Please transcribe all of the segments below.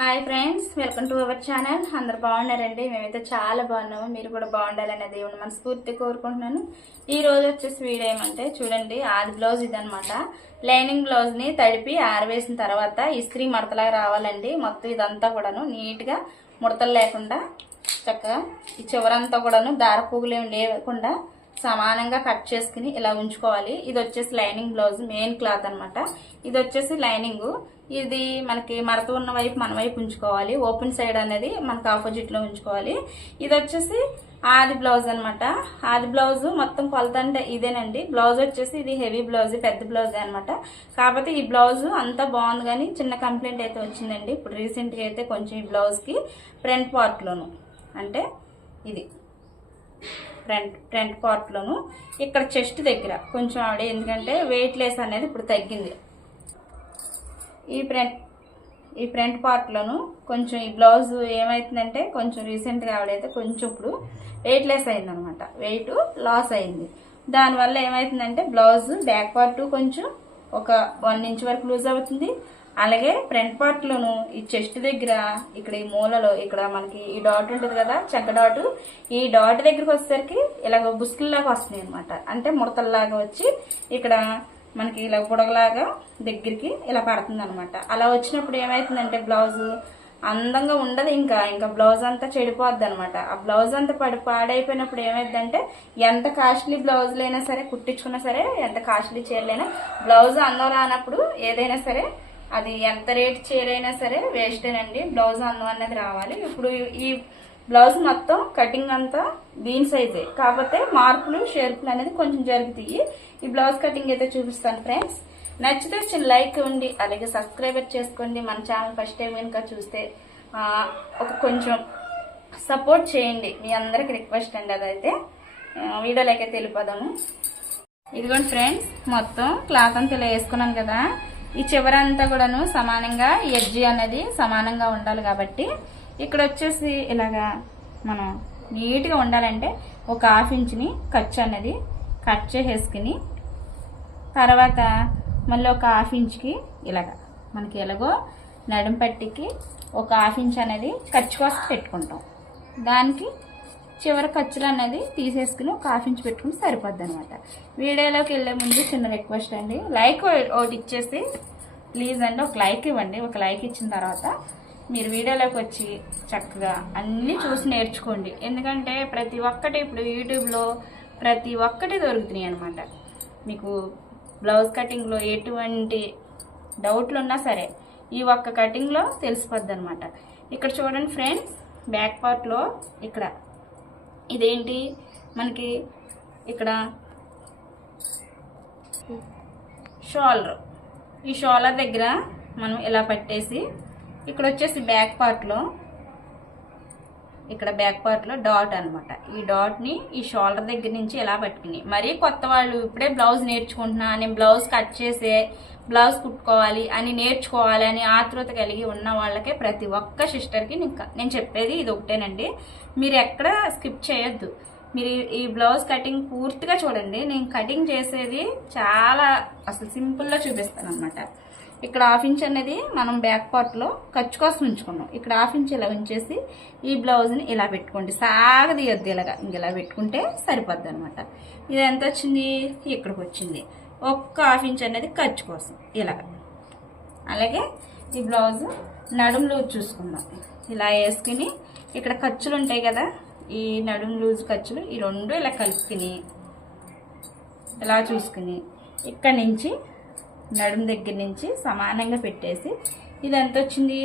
Hi friends welcome to our channel అందరు బాగున్నారండి? మేమైతే చాలా బాగున్నాము. మీరు కూడా బాగుండాలని దేవుని మనస్ఫూర్తి కోరుకుంటున్నాను. ఈ రోజు వచ్చేసి వీడియో ఏమంటే చూడండి ఆది బ్లౌజ్ ఇదనమాట లైనింగ్ బ్లౌజ్ని తడిపి ఆరవేసిన తర్వాత ఇస్త్రీ మడతలాగా రావాలండి. మొత్తం ఇదంతా కూడాను నీట్గా ముడతలు లేకుండా చక్కగా ఈ చివరంతా కూడాను దార పువ్వులు ఏమి లేకుండా సమానంగా కట్ చేసుకుని ఇలా ఉంచుకోవాలి. ఇది వచ్చేసి లైనింగ్ బ్లౌజ్ మెయిన్ క్లాత్ అనమాట ఇది వచ్చేసి లైనింగ్ ఇది మనకి మడత ఉన్న వైపు మన వైపు ఉంచుకోవాలి. ఓపెన్ సైడ్ అనేది మనకు ఆపోజిట్లో ఉంచుకోవాలి. ఇది వచ్చేసి ఆది బ్లౌజ్ అనమాట ఆది బ్లౌజ్ మొత్తం కొలత అంటే ఇదేనండి. బ్లౌజ్ వచ్చేసి ఇది హెవీ బ్లౌజ్ పెద్ద బ్లౌజ్ అనమాట కాకపోతే ఈ బ్లౌజ్ అంతా బాగుంది కానీ చిన్న కంప్లైంట్ అయితే వచ్చిందండి. ఇప్పుడు రీసెంట్గా అయితే కొంచెం ఈ బ్లౌజ్కి ఫ్రంట్ పార్ట్లోను అంటే ఇది ఫ్రంట్ ఫ్రంట్ పార్ట్లోను ఇక్కడ చెస్ట్ దగ్గర కొంచెం ఆవిడ ఎందుకంటే వెయిట్ లెస్ అనేది ఇప్పుడు తగ్గింది. ఈ ఫ్రంట్ ఈ ఫ్రంట్ పార్ట్లోను కొంచెం ఈ బ్లౌజ్ ఏమవుతుందంటే కొంచెం రీసెంట్గా ఆవిడైతే కొంచెం ఇప్పుడు వెయిట్ లెస్ అయిందనమాట. వెయిట్ లాస్ అయింది. దానివల్ల ఏమవుతుందంటే బ్లౌజ్ బ్యాక్ పార్ట్ కొంచెం ఒక వన్ ఇంచ్ వరకు లూజ్ అవుతుంది. అలాగే ఫ్రంట్ పార్ట్లోను ఈ చెస్ట్ దగ్గర ఇక్కడ ఈ మూలలో ఇక్కడ మనకి ఈ డాట్ ఉంటుంది కదా చెక్క డాట్ ఈ డాట్ దగ్గరికి వచ్చేసరికి ఇలాగ బుస్కిల్లాగా వస్తుంది అనమాట అంటే ముడతల్లాగా వచ్చి ఇక్కడ మనకి ఇలా బుడగలాగా దగ్గరికి ఇలా పడుతుంది అనమాట అలా వచ్చినప్పుడు ఏమైతుందంటే బ్లౌజ్ అందంగా ఉండదు ఇంకా. ఇంకా బ్లౌజ్ అంతా చెడిపోద్ది అనమాట ఆ బ్లౌజ్ అంతా పడి పాడైపోయినప్పుడు ఏమైందంటే ఎంత కాస్ట్లీ బ్లౌజులైనా సరే కుట్టించుకున్నా సరే ఎంత కాస్ట్లీ చీరలైనా బ్లౌజ్ అందం రానప్పుడు ఏదైనా సరే అది ఎంత రేట్ చీరైనా సరే వేస్టేనండి. బ్లౌజ్ అందం అనేది రావాలి. ఇప్పుడు ఈ బ్లౌజ్ మొత్తం కటింగ్ అంతా దీని సైజే కాకపోతే మార్పులు షేర్పులు అనేది కొంచెం జరుగుతాయి. ఈ బ్లౌజ్ కటింగ్ అయితే చూపిస్తాను ఫ్రెండ్స్ నచ్చితే చిన్న లైక్ ఇవ్వండి అలాగే సబ్స్క్రైబర్ చేసుకోండి. మన ఛానల్ ఫస్ట్ టైం కనుక చూస్తే ఒక కొంచెం సపోర్ట్ చేయండి. మీ అందరికి రిక్వెస్ట్ అండి అదైతే. ఆ, వీడియోలోకి అయితే వెళ్ళిపోదాము. ఇదిగోండి ఫ్రెండ్స్ మొత్తం క్లాత్ అంతా ఇలా వేసుకున్నాను కదా. ఈ చివరంతా కూడాను సమానంగా ఎడ్జి అనేది సమానంగా ఉండాలి కాబట్టి ఇక్కడ వచ్చేసి ఇలాగా మనం నీట్గా ఉండాలంటే ఒక హాఫ్ ఇంచ్ని ఖర్చు అన్నది కట్ చేసేసుకుని తర్వాత మళ్ళీ ఒక హాఫ్ ఇంచ్కి ఇలాగా మనకి ఎలాగో నడుం పట్టికి ఒక హాఫ్ ఇంచ్ అనేది ఖర్చు కోసం పెట్టుకుంటాం దానికి చివరి ఖర్చులు అనేది తీసేసుకుని ఒక హాఫ్ ఇంచ్ పెట్టుకుని సరిపోద్ది అనమాట వీడియోలోకి వెళ్ళే ముందు చిన్న రిక్వెస్ట్ అండి లైక్ ఒకటి ఇచ్చేసి ప్లీజ్ అండి ఒక లైక్ ఇవ్వండి ఒక లైక్ ఇచ్చిన తర్వాత మీరు వీడియోలోకి వచ్చి చక్కగా అన్నీ చూసి నేర్చుకోండి. ఎందుకంటే ప్రతి ఒక్కటి ఇప్పుడు యూట్యూబ్లో ప్రతి ఒక్కటి దొరుకుతున్నాయి అనమాట మీకు బ్లౌజ్ కటింగ్లో ఎటువంటి డౌట్లు ఉన్నా సరే ఈ ఒక్క కటింగ్లో తెలిసిపోద్ది అనమాట ఇక్కడ చూడండి ఫ్రెండ్స్ బ్యాక్ పార్ట్లో ఇక్కడ ఇదేంటి? మనకి ఇక్కడ షోల్డర్. ఈ షోల్డర్ దగ్గర మనం ఇలా పట్టేసి ఇక్కడ వచ్చేసి బ్యాక్ పార్ట్లో ఇక్కడ బ్యాక్ పార్ట్లో డాట్ అన్నమాట. ఈ డాట్ని ఈ షోల్డర్ దగ్గర నుంచి ఇలా పట్టుకుని మరీ కొత్త వాళ్ళు ఇప్పుడే బ్లౌజ్ నేర్చుకుంటున్నా నేను బ్లౌజ్ కట్ చేసే బ్లౌజ్ కుట్టుకోవాలి అని నేర్చుకోవాలి అని ఆతృత కలిగి ఉన్న వాళ్ళకే ప్రతి ఒక్క సిస్టర్కి నేను క- నేను చెప్పేది ఇది ఒకటేనండి. మీరు ఎక్కడ స్కిప్ చేయొద్దు. మీరు ఈ- ఈ బ్లౌజ్ కటింగ్ పూర్తిగా చూడండి. నేను కటింగ్ చేసేది చాలా అసలు సింపుల్గా చూపిస్తాను అనమాట ఇక్కడ హాఫ్ ఇంచ్ అనేది మనం బ్యాక్ పార్ట్లో ఖర్చు కోసం ఉంచుకున్నాం. ఇక్కడ హాఫ్ ఇంచ్ ఇలా ఉంచేసి ఈ బ్లౌజ్ని ఇలా పెట్టుకోండి. సాగదీయద్దు ఇలాగా ఇంక ఇలా పెట్టుకుంటే సరిపోద్ది అనమాట ఇది ఎంత వచ్చింది? ఇక్కడికి వచ్చింది. ఒక్క హాఫ్ ఇంచ్ అనేది ఖర్చు కోసం ఇలాగ. అలాగే ఈ బ్లౌజ్ నడుం లూజ్ చూసుకుందాం. ఇలా వేసుకుని ఇక్కడ ఖర్చులు ఉంటాయి కదా? ఈ నడుం లూజ్ ఖర్చులు ఈ రెండు ఇలా కలుపుకుని ఇలా చూసుకుని ఇక్కడ నుంచి నడుము దగ్గర నుంచి సమానంగా పెట్టేసి ఇది ఎంత వచ్చింది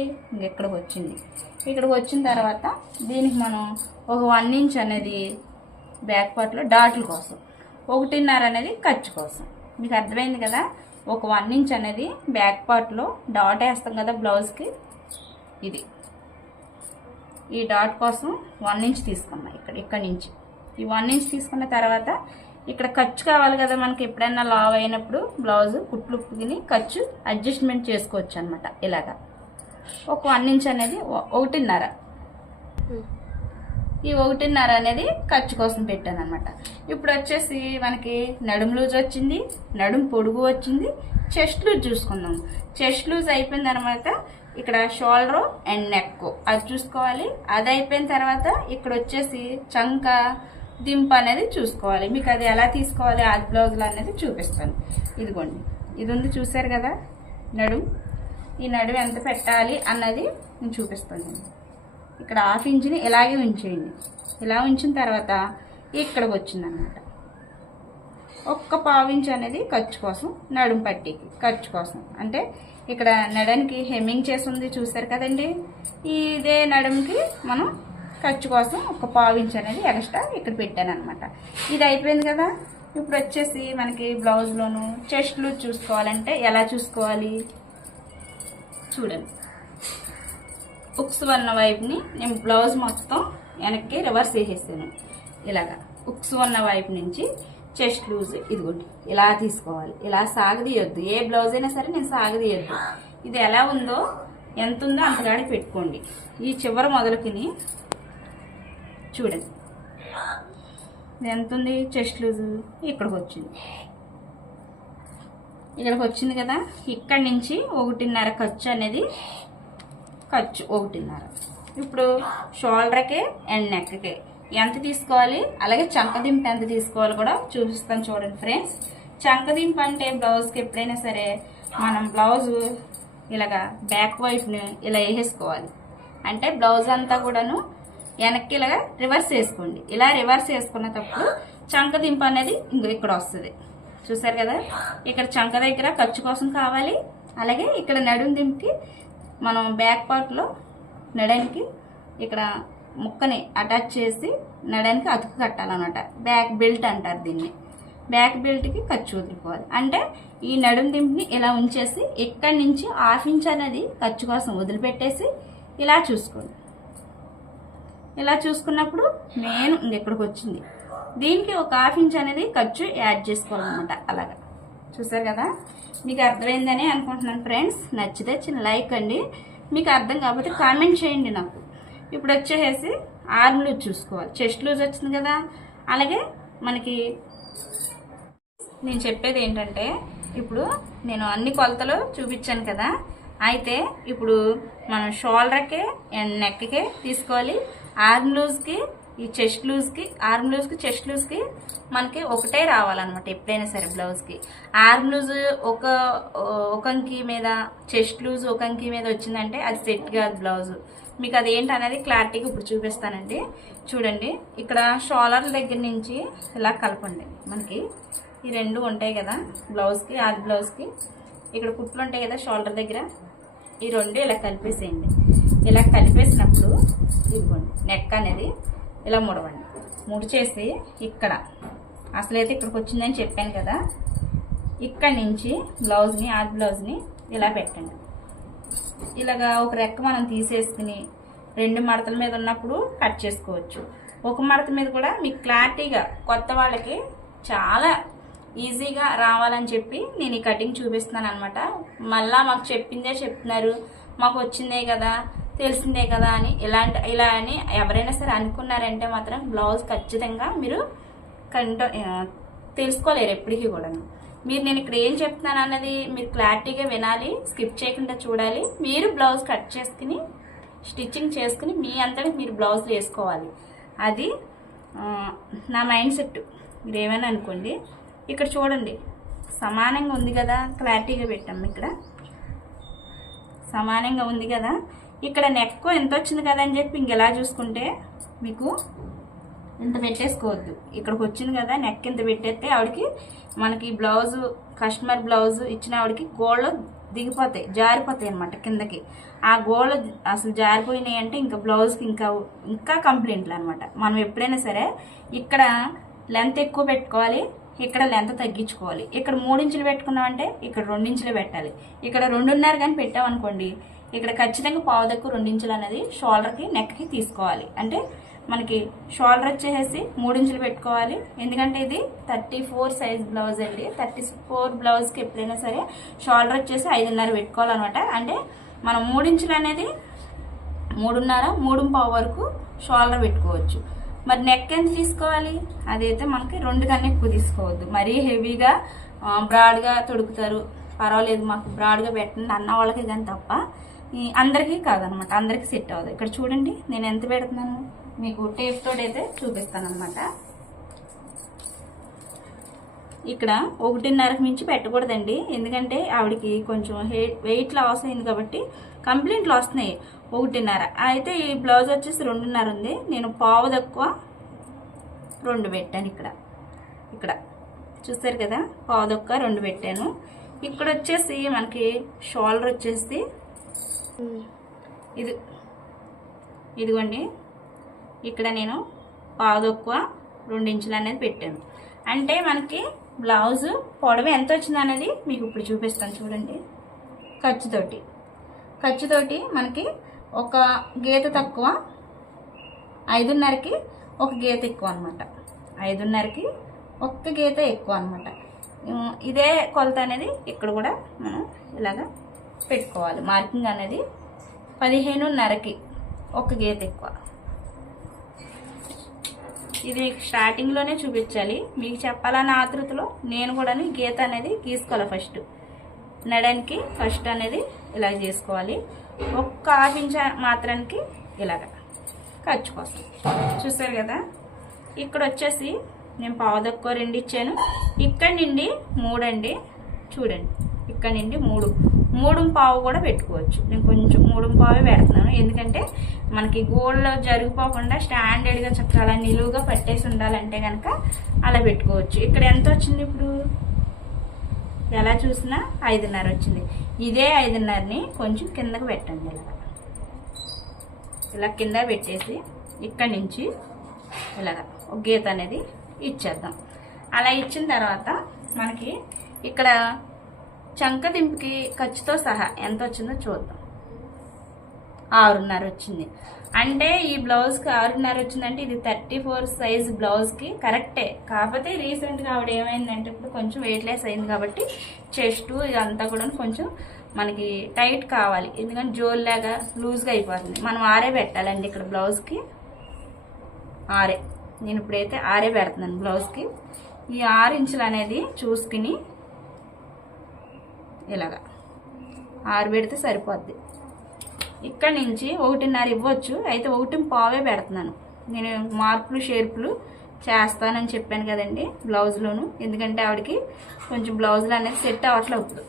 ఇక్కడికి వచ్చింది. ఇక్కడికి వచ్చిన తర్వాత దీనికి మనం ఒక వన్ ఇంచ్ అనేది బ్యాక్ పార్ట్లో డాట్ల కోసం ఒకటిన్నర అనేది ఖర్చు కోసం. మీకు అర్థమైంది కదా? ఒక వన్ ఇంచ్ అనేది బ్యాక్ పార్ట్లో డాట్ వేస్తాం కదా బ్లౌజ్కి ఇది. ఈ డాట్ కోసం వన్ ఇంచ్ తీసుకున్నా ఇక్కడ ఇక్కడ నుంచి. ఈ వన్ ఇంచ్ తీసుకున్న తర్వాత ఇక్కడ ఖర్చు కావాలి కదా మనకి ఎప్పుడైనా లావ్ అయినప్పుడు బ్లౌజ్ కుట్లు తిని ఖర్చు అడ్జస్ట్మెంట్ చేసుకోవచ్చు అనమాట ఇలాగా. ఒక వన్ ఇంచ్ అనేది ఒకటిన్నర. ఈ ఒకటిన్నర అనేది ఖర్చు కోసం పెట్టాను అనమాట ఇప్పుడు వచ్చేసి మనకి నడుం లూజ్ వచ్చింది నడుం పొడుగు వచ్చింది చెస్ట్ లూజ్ చూసుకుందాం. చెస్ట్ లూజ్ అయిపోయిన తర్వాత ఇక్కడ షోల్డర్ అండ్ నెక్. అది చూసుకోవాలి. అది అయిపోయిన తర్వాత ఇక్కడ వచ్చేసి చంక దింప అనేది చూసుకోవాలి. మీకు అది ఎలా తీసుకోవాలి ఆది బ్లౌజులు అనేది చూపిస్తాను. ఇదిగోండి. ఇది ఉంది చూసారు కదా? నడుం. ఈ నడుము ఎంత పెట్టాలి అన్నది నేను చూపిస్తాను. ఇక్కడ హాఫ్ ఇంచుని ఇలాగే ఉంచేయండి. ఇలా ఉంచిన తర్వాత ఇక్కడికి వచ్చిందనమాట. ఒక్క పావు అనేది ఖర్చు కోసం నడుం పట్టికి ఖర్చు కోసం. అంటే ఇక్కడ నడనికి హెమ్మింగ్ చేసి ఉంది చూసారు కదండి? ఇదే నడుముకి మనం ఖర్చు కోసం ఒక పావించ్ అనేది ఎక్స్ట్రా ఇక్కడ పెట్టాను అనమాట ఇది అయిపోయింది కదా? ఇప్పుడు వచ్చేసి మనకి బ్లౌజ్లోను చెస్ట్లు చూసుకోవాలంటే ఎలా చూసుకోవాలి? చూడండి. ఉక్స్ వన్న వైపుని నేను బ్లౌజ్ మొత్తం వెనక్కి రివర్స్ వేసేసాను ఇలాగా. ఉక్స్ ఉన్న వైపు నుంచి చెస్ట్ లూజ్ ఇదిగోండి. ఇలా తీసుకోవాలి. ఇలా సాగదీయొద్దు. ఏ బ్లౌజ్ అయినా సరే నేను సాగదీయొద్దు. ఇది ఎలా ఉందో ఎంత ఉందో అంతగాడి పెట్టుకోండి. ఈ చివరి మొదలుకిని చూడండి. ఎంత ఉంది చెస్ట్ లూజ్. ఇక్కడికి వచ్చింది. ఇక్కడికి వచ్చింది కదా? ఇక్కడి నుంచి ఒకటిన్నర ఖర్చు అనేది ఖర్చు. ఒకటిన్నర. ఇప్పుడు షోల్డర్కి అండ్ నెక్కి. ఎంత తీసుకోవాలి? అలాగే చంకదింపు ఎంత తీసుకోవాలి కూడా చూపిస్తాను చూడండి ఫ్రెండ్స్. చంకదింపు అంటే బ్లౌజ్కి ఎప్పుడైనా సరే మనం బ్లౌజ్ ఇలాగా బ్యాక్ వైపుని ఇలా వేసేసుకోవాలి. అంటే బ్లౌజ్ అంతా కూడాను వెనక్కి ఇలాగా రివర్స్ వేసుకోండి ఇలా రివర్స్ చేసుకునేటప్పుడు చంక దింప అనేది ఇంకో ఇక్కడ వస్తుంది. చూసారు కదా? ఇక్కడ చంక దగ్గర ఖర్చు కోసం కావాలి. అలాగే ఇక్కడ నడుం దింపుకి మనం బ్యాక్ పార్ట్లో నడానికి ఇక్కడ ముక్కని అటాచ్ చేసి నడానికి అతుకు కట్టాలన్నమాట. బ్యాక్ బెల్ట్ అంటారు దీన్ని. బ్యాక్ బెల్ట్కి ఖర్చు వదిలిపోవాలి అంటే ఈ నడుం దింపుని ఇలా ఉంచేసి ఇక్కడి నుంచి హాఫ్ ఇంచ్ అనేది ఖర్చు కోసం వదిలిపెట్టేసి ఇలా చూసుకోండి. ఇలా చూసుకున్నప్పుడు నేను ఇంకెక్కడికి వచ్చింది? దీనికి ఒక హాఫ్ ఇంచ్ అనేది ఖర్చు యాడ్ చేసుకోవాలన్నమాట. అలాగా. చూసారు కదా? మీకు అర్థమైందని అనుకుంటున్నాను ఫ్రెండ్స్. నచ్చితే చిన్న లైక్ అండి. మీకు అర్థం కాబట్టి కామెంట్ చేయండి నాకు. ఇప్పుడు వచ్చేసి ఆర్మ్ లూజ్ చూసుకోవాలి. చెస్ట్ లూజ్ వచ్చింది కదా? అలాగే మనకి నేను చెప్పేది ఏంటంటే ఇప్పుడు నేను అన్ని కొలతలు చూపించాను కదా? అయితే ఇప్పుడు మనం షోల్డర్కే అండ్ నెక్కే తీసుకోవాలి. ఆర్మ్ లూజ్కి ఈ చెస్ట్ లూజ్కి ఆర్మ్ లూజ్కి చెస్ట్ లూజ్కి మనకి ఒకటే రావాలన్నమాట ఎప్పుడైనా సరే బ్లౌజ్కి ఆర్మ్ లూజ్ ఒక ఒకంకి మీద చెస్ట్ లూజ్ ఒకంకి మీద వచ్చిందంటే అది సెట్ కాదు బ్లౌజ్ మీకు అది ఏంటి అనేది క్లారిటీగా ఇప్పుడు చూపిస్తానండి. చూడండి ఇక్కడ షోలర్ దగ్గర నుంచి ఇలా కలపండి. మనకి ఈ రెండు ఉంటాయి కదా బ్లౌజ్కి ఆది బ్లౌజ్కి ఇక్కడ కుట్లు ఉంటాయి కదా షోల్డర్ దగ్గర. ఈ రెండు ఇలా కలిపేసేయండి. ఇలా కలిపేసినప్పుడు ఇదిగోండి నెక్ అనేది ఇలా ముడవండి. ముడిచేసి ఇక్కడ అసలైతే ఇక్కడికి వచ్చిందని చెప్పాను కదా ఇక్కడ నుంచి బ్లౌజ్ని ఆ బ్లౌజ్ని ఇలా పెట్టండి. ఇలాగా ఒక రెక్క మనం తీసేసుకుని రెండు మడతల మీద ఉన్నప్పుడు కట్ చేసుకోవచ్చు. ఒక మడత మీద కూడా మీకు క్లారిటీగా కొత్త వాళ్ళకి చాలా ఈజీగా రావాలని చెప్పి నేను ఈ కటింగ్ చూపిస్తున్నాను అనమాట మళ్ళీ మాకు చెప్పిందే చెప్తున్నారు. మాకు వచ్చిందే కదా తెలిసిందే కదా అని ఇలాంటి ఇలా అని ఎవరైనా సరే అనుకున్నారంటే మాత్రం బ్లౌజ్ ఖచ్చితంగా మీరు కంటో తెలుసుకోలేరు ఎప్పటికీ కూడా మీరు నేను ఇక్కడ ఏం చెప్తున్నాను అన్నది మీరు క్లారిటీగా వినాలి స్కిప్ చేయకుండా చూడాలి. మీరు బ్లౌజ్ కట్ చేసుకుని స్టిచ్చింగ్ చేసుకుని మీ అంతటి మీరు బ్లౌజ్ వేసుకోవాలి. అది నా మైండ్ సెట్. మీరు ఏమైనా అనుకోండి ఇక్కడ చూడండి. సమానంగా ఉంది కదా క్లారిటీగా పెట్టాము ఇక్కడ. సమానంగా ఉంది కదా? ఇక్కడ నెక్ ఎంత వచ్చింది కదా అని చెప్పి ఇంకెలా చూసుకుంటే మీకు ఇంత పెట్టేసుకోవద్దు. ఇక్కడికి వచ్చింది కదా నెక్ ఇంత పెట్టేస్తే ఆవిడకి మనకి బ్లౌజు కస్టమర్ బ్లౌజ్ ఇచ్చిన ఆవిడకి గోళ్ళు దిగిపోతాయి జారిపోతాయి అనమాట కిందకి. ఆ గోళ్ళు అసలు జారిపోయినాయి అంటే ఇంకా బ్లౌజ్కి ఇంకా ఇంకా కంప్లైంట్లు అనమాట మనం ఎప్పుడైనా సరే ఇక్కడ లెంత్ ఎక్కువ పెట్టుకోవాలి ఇక్కడ లెంత్ తగ్గించుకోవాలి. ఇక్కడ మూడించులు పెట్టుకున్నామంటే ఇక్కడ రెండించులు పెట్టాలి. ఇక్కడ రెండున్నర కానీ పెట్టామనుకోండి ఇక్కడ ఖచ్చితంగా పావు దగ్గర రెండించులు అనేది షోల్డర్కి నెక్కి తీసుకోవాలి. అంటే మనకి షోల్డర్ వచ్చేసి మూడించులు పెట్టుకోవాలి. ఎందుకంటే ఇది థర్టీ ఫోర్ సైజ్ బ్లౌజ్ అండి. థర్టీ ఫోర్ బ్లౌజ్కి ఎప్పుడైనా సరే షోల్డర్ వచ్చేసి ఐదున్నర పెట్టుకోవాలన్నమాట. అంటే మనం మూడించులు అనేది మూడున్నర మూడు పావు వరకు షోల్డర్ పెట్టుకోవచ్చు. మరి నెక్ ఎంత తీసుకోవాలి? అదైతే మనకి రెండు కన్నా ఎక్కువ తీసుకోవద్దు. మరీ హెవీగా బ్రాడ్గా తొడుకుతారు. పర్వాలేదు మాకు బ్రాడ్గా పెట్టండి అన్న వాళ్ళకి కానీ తప్ప అందరికీ కాదనమాట. అందరికీ సెట్ అవ్వదు. ఇక్కడ చూడండి నేను ఎంత పెడుతున్నాను? మీకు టేప్ తోడైతే అయితే చూపిస్తాను అనమాట ఇక్కడ ఒకటిన్నరకు మించి పెట్టకూడదండి. ఎందుకంటే ఆవిడకి కొంచెం హే వెయిట్ లాస్ అయింది కాబట్టి కంప్లైంట్లు వస్తున్నాయి. ఒకటిన్నర. అయితే ఈ బ్లౌజ్ వచ్చేసి రెండున్నర ఉంది. నేను పావు తక్కువ రెండు పెట్టాను ఇక్కడ. ఇక్కడ. చూస్తారు కదా? పావు తక్కువ రెండు పెట్టాను. ఇక్కడ వచ్చేసి మనకి షోల్డర్ వచ్చేసి ఇది. ఇదిగోండి. ఇక్కడ నేను పావు తక్కువ రెండు ఇంచులు అనేది పెట్టాను. అంటే మనకి బ్లౌజ్ పొడవు ఎంత వచ్చింది అనేది మీకు ఇప్పుడు చూపిస్తాను చూడండి. ఖర్చుతోటి ఖర్చుతోటి మనకి ఒక గీత తక్కువ ఐదున్నరకి ఒక గీత ఎక్కువ అనమాట ఐదున్నరకి ఒక్క గీత ఎక్కువ అనమాట ఇదే కొలత అనేది ఇక్కడ కూడా మనం ఇలాగా పెట్టుకోవాలి. మార్కింగ్ అనేది పదిహేనున్నరకి ఒక గీత ఎక్కువ. ఇది మీకు స్టార్టింగ్లోనే చూపించాలి. మీకు చెప్పాలన్న ఆతృతలో నేను కూడా గీత అనేది గీసుకోవాలి ఫస్ట్. నడానికి ఫస్ట్ అనేది ఇలా చేసుకోవాలి? ఒక్క హాఫ్ ఇంచ్ మాత్రానికి ఇలాగ ఖర్చు కోసం. చూసారు కదా? ఇక్కడ వచ్చేసి నేను పావు తక్కువ రెండు ఇచ్చాను. ఇక్కడ నుండి మూడండి చూడండి. ఇక్కడ నుండి మూడు. మూడు పావు కూడా పెట్టుకోవచ్చు. నేను కొంచెం మూడు పావే పెడుతున్నాను. ఎందుకంటే మనకి గోల్డ్ జరిగిపోకుండా స్టాండర్డ్గా చక్కగా నిలువుగా పట్టేసి ఉండాలంటే కనుక అలా పెట్టుకోవచ్చు. ఇక్కడ ఎంత వచ్చింది ఇప్పుడు? ఎలా చూసినా ఐదున్నర వచ్చింది. ఇదే ఐదున్నరని కొంచెం కిందకు పెట్టండి ఇలా. ఇలా కింద పెట్టేసి ఇక్కడి నుంచి ఇలాగ ఒక గీత అనేది ఇచ్చేద్దాం. అలా ఇచ్చిన తర్వాత మనకి ఇక్కడ చంక దింపుకి ఖర్చుతో సహా ఎంత వచ్చిందో చూద్దాం. ఆరున్నర వచ్చింది. అంటే ఈ బ్లౌజ్కి ఆరున్నర వచ్చిందంటే ఇది థర్టీ ఫోర్ సైజ్ బ్లౌజ్కి కరెక్టే. కాకపోతే రీసెంట్గా ఆవిడ ఏమైందంటే ఇప్పుడు కొంచెం వెయిట్ లెస్ అయింది కాబట్టి చెస్ట్ ఇదంతా కూడా కొంచెం మనకి టైట్ కావాలి. ఎందుకంటే జోల్లాగా లూజ్గా అయిపోతుంది. మనం ఆరే పెట్టాలండి ఇక్కడ బ్లౌజ్కి. ఆరే. నేను ఇప్పుడైతే ఆరే పెడుతున్నాను బ్లౌజ్కి. ఈ ఆరు ఇంచులు అనేది చూసుకుని ఇలాగా. ఆరు పెడితే సరిపోద్ది. ఇక్కడ నుంచి ఒకటిన్నర ఇవ్వచ్చు. అయితే ఒకటి పావే పెడుతున్నాను. నేను మార్పులు షేర్పులు చేస్తానని చెప్పాను కదండి బ్లౌజ్లోను. ఎందుకంటే ఆవిడకి కొంచెం బ్లౌజులు అనేది సెట్ అవ్వట్లే ఇప్పుడు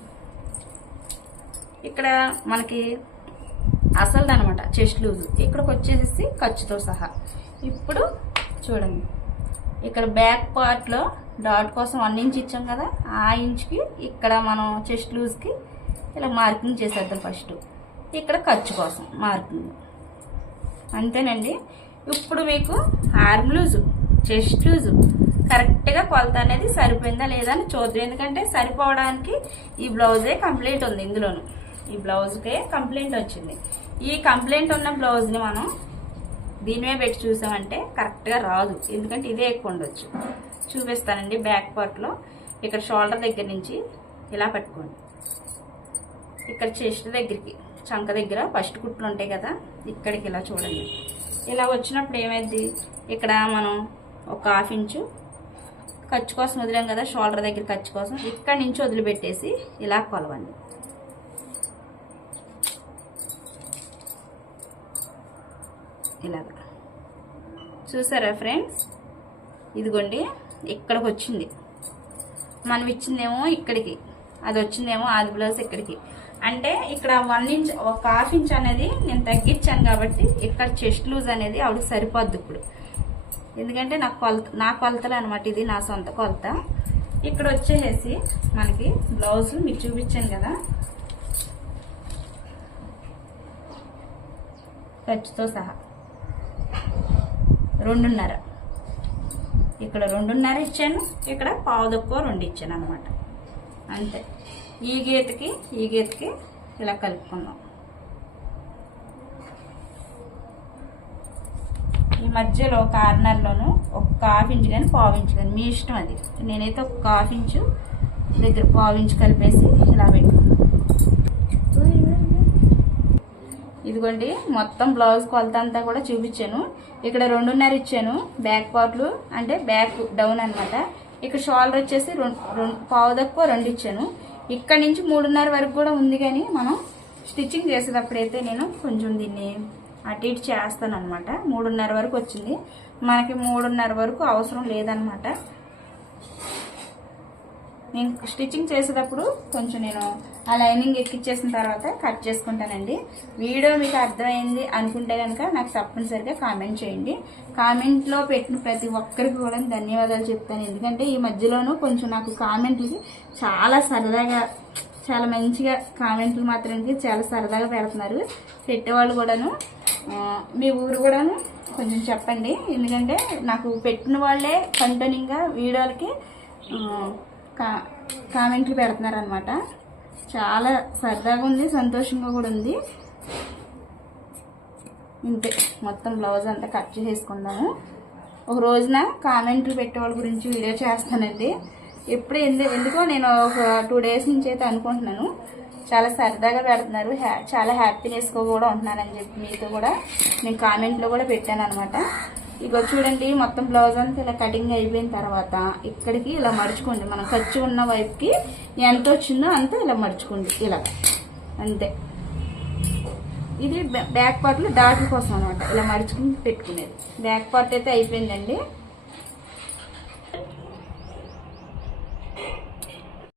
ఇక్కడ మనకి అసలు అనమాట చెస్ట్ లూజ్. ఇక్కడికి వచ్చేసి ఖర్చుతో సహా. ఇప్పుడు చూడండి. ఇక్కడ బ్యాక్ పార్ట్లో డాట్ కోసం వన్ ఇంచ్ ఇచ్చాం కదా. ఆ ఇంచ్కి ఇక్కడ మనం చెస్ట్ లూజ్కి ఇలా మార్కింగ్ చేసేద్దాం ఫస్ట్. ఇక్కడ ఖర్చు కోసం మార్కింగ్ అంతేనండి. ఇప్పుడు మీకు ఆర్మ్ లూజు చెస్ట్ లూజు కరెక్ట్గా కొలత అనేది సరిపోయిందా లేదా అని చూద్దాం. ఎందుకంటే సరిపోవడానికి ఈ బ్లౌజే కంప్లైంట్ ఉంది ఇందులోను. ఈ బ్లౌజ్కే కంప్లైంట్ వచ్చింది. ఈ కంప్లైంట్ ఉన్న బ్లౌజ్ని మనం దీనిమే పెట్టి చూసామంటే కరెక్ట్గా రాదు. ఎందుకంటే ఇదే ఎక్కువ ఉండొచ్చు. చూపిస్తానండి బ్యాక్ పార్ట్లో ఇక్కడ షోల్డర్ దగ్గర నుంచి ఇలా పట్టుకోండి. ఇక్కడ చెస్ట్ దగ్గరికి. చంక దగ్గర ఫస్ట్ కుట్లు ఉంటాయి కదా ఇక్కడికి ఇలా చూడండి. ఇలా వచ్చినప్పుడు ఏమైంది ఇక్కడ మనం ఒక హాఫ్ ఇంచు ఖర్చు కోసం వదిలాం కదా షోల్డర్ దగ్గర ఖర్చు కోసం. ఇక్కడ నుంచి వదిలిపెట్టేసి ఇలా కొలవండి. ఇలాగా. చూసారా ఫ్రెండ్స్? ఇదిగోండి ఇక్కడికి వచ్చింది. మనం ఇచ్చిందేమో ఇక్కడికి అది వచ్చిందేమో ఆది బ్లౌజ్ ఇక్కడికి. అంటే ఇక్కడ వన్ ఇంచ్ ఒక హాఫ్ ఇంచ్ అనేది నేను తగ్గించాను కాబట్టి ఇక్కడ చెస్ట్ లూజ్ అనేది ఆవిడకి సరిపోద్ది ఇప్పుడు. ఎందుకంటే నాకు కొలత నా కొలతలు అనమాట ఇది నా సొంత కొలత. ఇక్కడ వచ్చేసి మనకి బ్లౌజ్ మీకు చూపించాను కదా. ఖర్చుతో సహా. రెండున్నర. ఇక్కడ రెండున్నర ఇచ్చాను ఇక్కడ పావు రెండు ఇచ్చాను అనమాట అంతే. ఈ గీతకి ఈ గీతకి ఇలా కలుపుకుందాం. ఈ మధ్యలో కార్నర్లోను ఒక హాఫ్ ఇంచ్ కానీ పావు ఇంచ్ కానీ మీ ఇష్టం అది. నేనైతే ఒక హాఫ్ ఇంచు దగ్గర పావు ఇంచు కలిపేసి ఇలా పెట్టుకున్నాను ఇదిగోండి మొత్తం బ్లౌజ్ కొలత అంతా కూడా చూపించాను. ఇక్కడ రెండున్నర ఇచ్చాను బ్యాక్ పార్ట్లు అంటే బ్యాక్ డౌన్ అనమాట ఇక్కడ షోల్డర్ వచ్చేసి రెండు పావు తక్కువ రెండు ఇచ్చాను. ఇక్కడ నుంచి మూడున్నర వరకు కూడా ఉంది కానీ మనం స్టిచ్చింగ్ చేసేటప్పుడైతే నేను కొంచెం దీన్ని అటు ఇటు చేస్తాను అనమాట మూడున్నర వరకు వచ్చింది. మనకి మూడున్నర వరకు అవసరం లేదనమాట నేను స్టిచ్చింగ్ చేసేటప్పుడు కొంచెం నేను ఆ లైనింగ్ ఎక్కిచ్చేసిన తర్వాత కట్ చేసుకుంటానండి. వీడియో మీకు అర్థమైంది అనుకుంటే కనుక నాకు తప్పనిసరిగా కామెంట్ చేయండి. కామెంట్లో పెట్టిన ప్రతి ఒక్కరికి కూడా ధన్యవాదాలు చెప్తాను. ఎందుకంటే ఈ మధ్యలోనూ కొంచెం నాకు కామెంట్లకి చాలా సరదాగా చాలా మంచిగా కామెంట్లు మాత్రానికి చాలా సరదాగా పెడుతున్నారు. పెట్టేవాళ్ళు కూడాను మీ ఊరు కూడాను కొంచెం చెప్పండి. ఎందుకంటే నాకు పెట్టిన వాళ్ళే కంటిన్యూగా వీడియోలకి కా కామెంట్లు పెడుతున్నారు అనమాట చాలా సరదాగా ఉంది సంతోషంగా కూడా ఉంది. ఇంతే మొత్తం బ్లౌజ్ అంతా కట్ చేసేసుకుందాము. ఒక రోజున కామెంట్లు పెట్టే వాళ్ళ గురించి వీడియో చేస్తానండి. ఎప్పుడు ఎందు ఎందుకో నేను ఒక టూ డేస్ నుంచి అయితే అనుకుంటున్నాను. చాలా సరదాగా పెడుతున్నారు హ్యా చాలా హ్యాపీనెస్గా కూడా ఉంటున్నానని చెప్పి మీతో కూడా నేను కామెంట్లో కూడా పెట్టాను అనమాట ఇగో చూడండి మొత్తం బ్లౌజ్ అంతా ఇలా కటింగ్ అయిపోయిన తర్వాత ఇక్కడికి ఇలా మడుచుకోండి. మనం ఖర్చు ఉన్న వైపుకి ఎంత వచ్చిందో అంతా ఇలా మడుచుకోండి. ఇలా. అంతే. ఇది బ్యాక్ పార్ట్లో డాట్ల కోసం అనమాట ఇలా మడుచుకుని పెట్టుకునేది. బ్యాక్ పార్ట్ అయితే అయిపోయిందండి.